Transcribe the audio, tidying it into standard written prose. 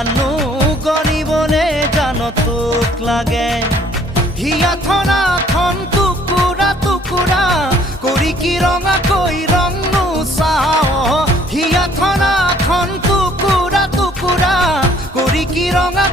কিমানো গণিবলে জানো তোক লাগে হিয়াথনাথন টুকুৰা টুকুৰা কৰি কি ৰঙাকৈ ৰং নোচাও হিয়াথনাথন টুকুৰা টুকুৰা কৰি কি ৰঙা